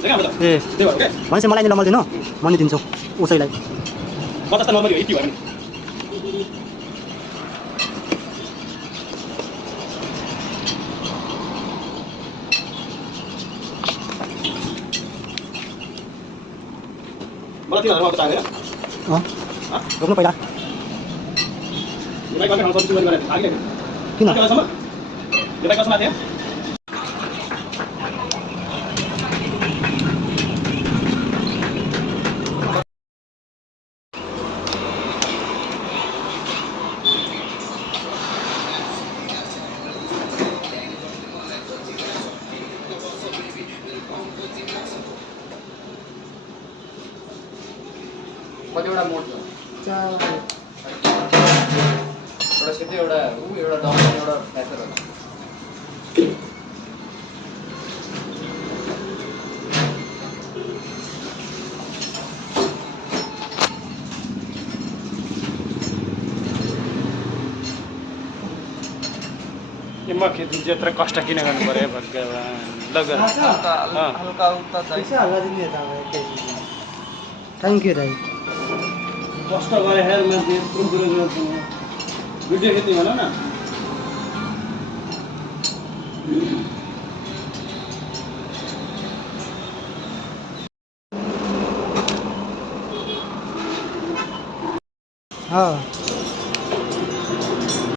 ए भनेपछि मलाई नि नम्बर दिनु म नि दिन्छु उसैलाई 50 त नम्बर 80 भयो नि मलाई 3000 मात्र चाहियो हैन रोक्नु पहिला यो बाइक गर्ने ठाउँ सर्भिसिङ गरेर आगे किन कतिसम्म यो बाइक कसमा थियो कतिवटा मोड छ एउटा सिधै एउटा एउटा डाउन एउटा प्याचर होला म खेती त्यत्रो कष्ट किन गर्नु पर्यो भगवान लग हल्का उता पैसा हाल्न दिने त थ्याङ्क यू दाइ कष्ट गरे हेर मान्छे यत्रो दूर भिडियो खेल्ने भन न अँ